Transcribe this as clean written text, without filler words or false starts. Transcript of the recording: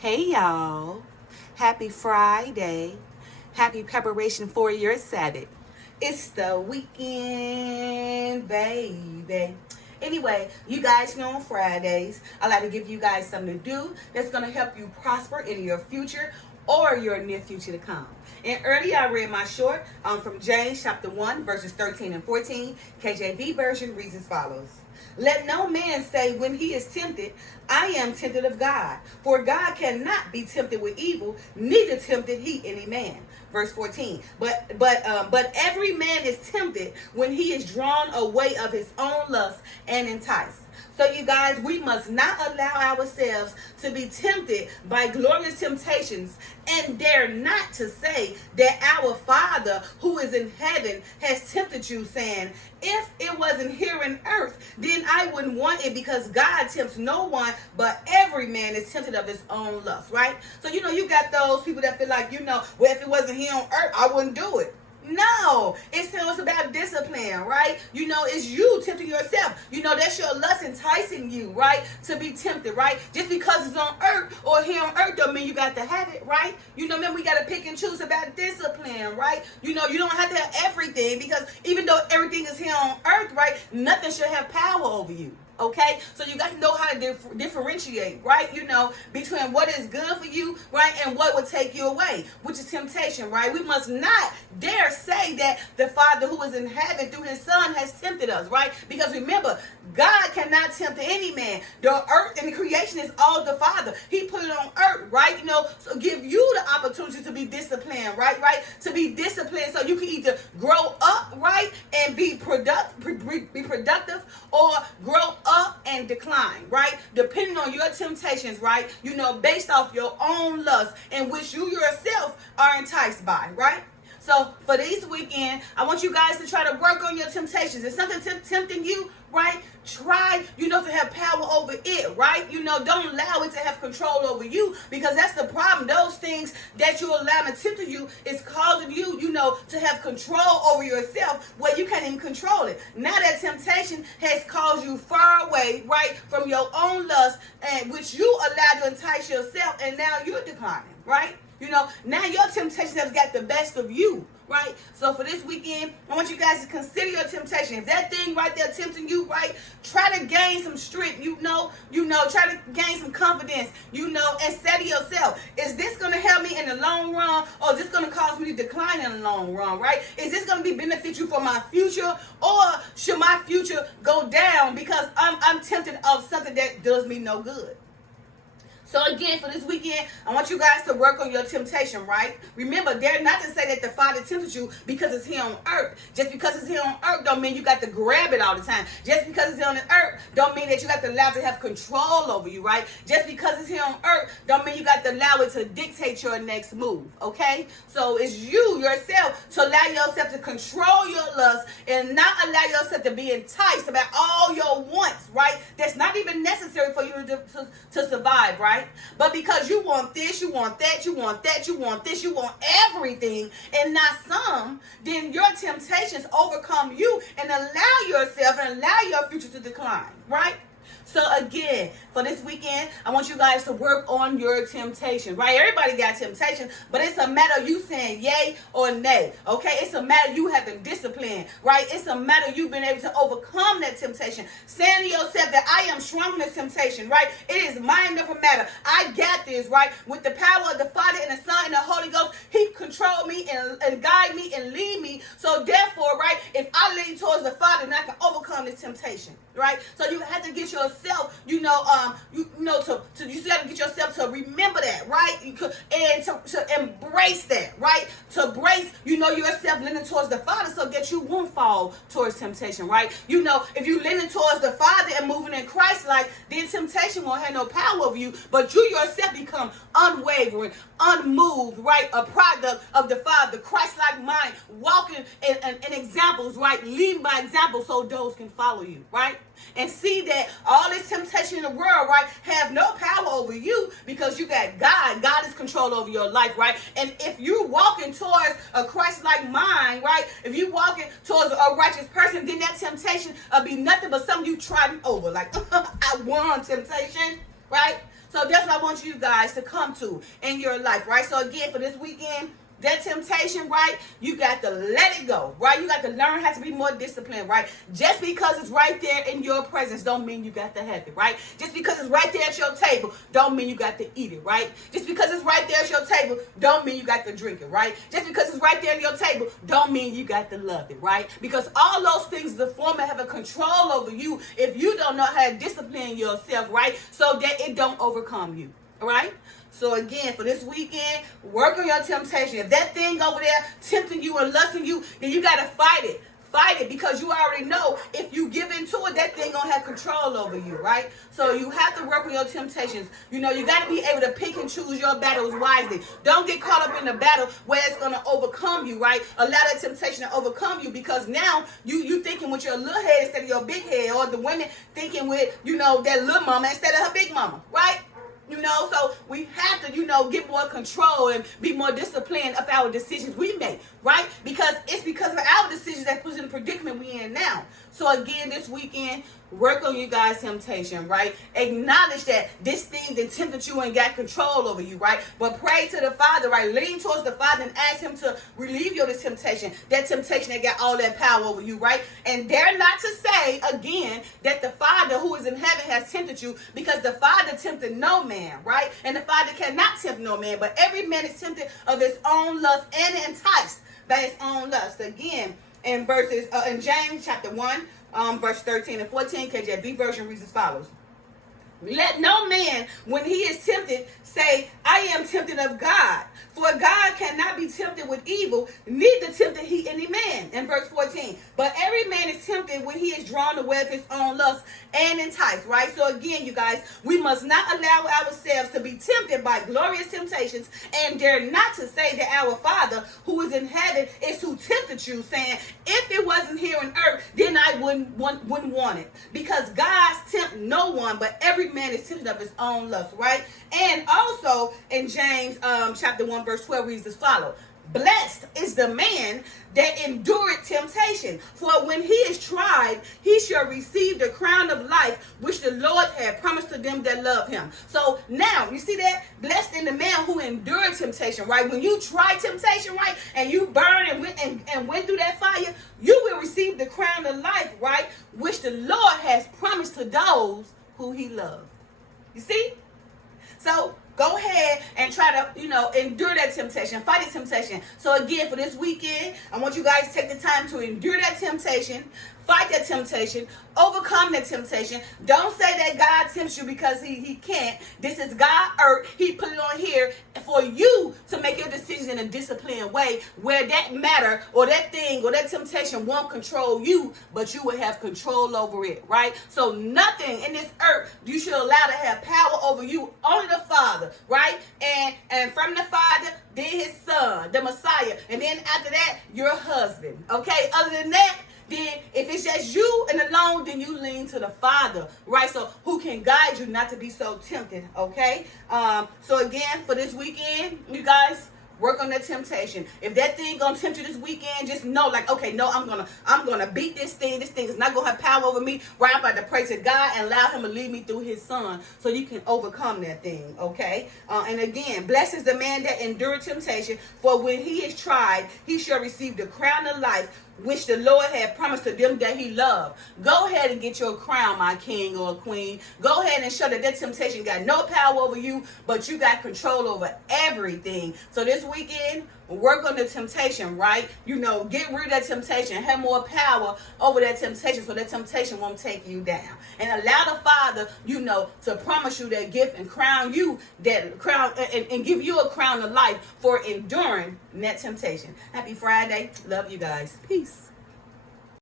Hey y'all, happy Friday. Happy preparation for your Sabbath. It's the weekend, baby. Anyway, you guys know on Fridays, I like to give you guys something to do that's going to help you prosper in your future or your near future to come. And earlier I read my short from James chapter 1, verses 13 and 14. KJV version reads as follows. Let no man say when he is tempted, I am tempted of God. For God cannot be tempted with evil, neither tempted he any man. Verse 14. But every man is tempted when he is drawn away of his own lust and enticed. So you guys, we must not allow ourselves to be tempted by glorious temptations and dare not to say that our Father who is in heaven has tempted you, saying, if it wasn't here on earth, then I wouldn't want it, because God tempts no one, but every man is tempted of his own lust, right? So, you got those people that feel like, well, if it wasn't here on earth, I wouldn't do it. No, it's about discipline, right? It's you tempting yourself. That's your lust enticing you, right? To be tempted, right? Just because it's on earth or here on earth don't mean you got to have it, right? Man, we got to pick and choose about discipline, right? You don't have to have everything, because even though everything is here on earth, right, nothing should have power over you. Okay, so you got to know how to differentiate, right? Between what is good for you, right, and what would take you away, which is temptation, right? We must not dare say that the Father who is in heaven through his Son has tempted us, right? Because remember, God cannot tempt any man. The earth and the creation is all the Father. He put it on earth, right? So give you the opportunity to be disciplined, right? To be disciplined so you can either grow up, right, and be productive, or grow up and decline, right? Depending on your temptations, right? Based off your own lust in which you yourself are enticed by, right? So for this weekend, I want you guys to try to work on your temptations. If something tempting you, right, try, to have power over it, right? Don't allow it to have control over you, because that's the problem. Those things that you allow to tempt you is causing you, to have control over yourself where you can't even control it. Now that temptation has caused you far away, right, from your own lust, and which you allowed to entice yourself, and now you're declining, right? Now your temptation has got the best of you, right? So for this weekend, I want you guys to consider your temptation. If that thing right there tempting you, right, try to gain some strength, try to gain some confidence, and say to yourself, is this going to help me in the long run, or is this going to cause me to decline in the long run, right? Is this going to be beneficial for my future, or should my future go down because I'm tempted of something that does me no good? So again, for this weekend, I want you guys to work on your temptation, right? Remember, dare not to say that the Father tempted you because it's here on earth. Just because it's here on earth don't mean you got to grab it all the time. Just because it's here on the earth don't mean that you got to allow it to have control over you, right? Just because it's here on earth don't mean you got to allow it to dictate your next move, okay? So it's you yourself to allow yourself to control your lust and not allow yourself to be enticed about all your wants, right? That's not even necessary for you to survive, right? But because you want this, you want that, you want that, you want this, you want everything and not some, then your temptations overcome you and allow yourself and allow your future to decline, right? So again, for this weekend, I want you guys to work on your temptation, right? Everybody got temptation, but it's a matter of you saying yay or nay, okay? It's a matter of you having discipline, right? It's a matter of you being able to overcome that temptation, saying to yourself that I am strong in this temptation, right? It is mine of a matter. I got this, right? With the power of the Father and the Son and the Holy Ghost, He control me and guide me and lead me. So therefore, right, if I lean towards the Father, then I can overcome this temptation, right? So you have to get yourself, you got to get yourself to remember that, right? And to embrace that, right? To brace, yourself leaning towards the Father so that you won't fall towards temptation, right? If you leaning towards the Father and moving in Christ, like, then temptation won't have no power over you, but you yourself become unwavering, unmoved, right? A product of the Father, Christ-like mind, walking in examples, right? Leading by example so those can follow you, right? And see that all this temptation in the world, right, have no power over you, because you got God. God is control over your life, right? And if you walking towards a Christ-like mind, right, if you walking towards a righteous person, then that temptation will be nothing but something you tried over. Like, I won temptation, right? So that's what I want you guys to come to in your life, right? So again, for this weekend, that temptation, right? You got to let it go, right? You got to learn how to be more disciplined, right? Just because it's right there in your presence don't mean you got to have it, right? Just because it's right there at your table don't mean you got to eat it, right? Just because it's right there at your table don't mean you got to drink it, right? Just because it's right there at your table don't mean you got to love it, right? Because all those things is a form of having control over you if you don't know how to discipline yourself, right? So that it don't overcome you, all right? So again, for this weekend, work on your temptation. If that thing over there tempting you and lusting you, then you got to fight it. Fight it, because you already know if you give into it, that thing going to have control over you, right? So you have to work on your temptations. You know, you got to be able to pick and choose your battles wisely. Don't get caught up in the battle where it's going to overcome you, right? Allow that temptation to overcome you, because now you thinking with your little head instead of your big head, or the women thinking with, that little mama instead of her big mama, right? So we have to, get more control and be more disciplined of our decisions we make, right? Because it's because of our decisions that puts in the predicament we in now. So again, this weekend, work on you guys' temptation, right? Acknowledge that this thing that tempted you and got control over you, right? But pray to the Father, right? Lean towards the Father and ask Him to relieve you of this temptation. That temptation that got all that power over you, right? And dare not to say, again, that the Father who is in heaven has tempted you, because the Father tempted no man, right? And the Father cannot tempt no man, but every man is tempted of his own lust and enticed by his own lust. Again, in James chapter 1, verse 13 and 14, KJV version reads as follows. Let no man, when he is tempted, say, I am tempted of God. For God cannot be tempted with evil, neither tempted he any man. In verse 14. But every man is tempted when he is drawn away of his own lust and enticed, right? So again, you guys, we must not allow ourselves to be tempted by glorious temptations, and dare not to say that our Father who is in heaven is who tempted you, saying, if it wasn't here on earth, then I wouldn't want it. Because God's tempt no one, but every man is tempted of his own lust, right? And also in James chapter 1 verse 12 reads as follows. Blessed is the man that endured temptation, for when he is tried, he shall receive the crown of life, which the Lord had promised to them that love him. So now, you see that? Blessed in the man who endured temptation, right? When you try temptation, right, and you burn and went through that fire, you will receive the crown of life, right, which the Lord has promised to those who he loves. You see? So go ahead and try to, endure that temptation, fight the temptation. So again, for this weekend, I want you guys to take the time to endure that temptation, fight that temptation, overcome that temptation. Don't say that God tempts you because he can't. This is God's earth. He put it on here for you to make your decisions in a disciplined way, where that matter or that thing or that temptation won't control you, but you will have control over it, right? So nothing in this earth you should allow to have power over you. Only the Father, right? And from the Father, then his Son, the Messiah, and then after that, your husband, okay? Other than that, then if it's just you and alone, then you lean to the Father, right? So who can guide you not to be so tempted, okay? So again, for this weekend, you guys, work on that temptation. If that thing gonna tempt you this weekend, just know, okay, no, I'm gonna beat this thing. This thing is not gonna have power over me. Right, I'm about to pray to God and allow Him to lead me through His Son, so you can overcome that thing. Okay. And again, blessed is the man that endured temptation, for when he is tried, he shall receive the crown of life, which the Lord had promised to them that He loved. Go ahead and get your crown, my king or queen. Go ahead and show that temptation got no power over you, but you got control over everything. So this weekend, work on the temptation, right? Get rid of that temptation. Have more power over that temptation, so that temptation won't take you down. And allow the Father, to promise you that gift and crown you that crown and give you a crown of life for enduring that temptation. Happy Friday. Love you guys. Peace.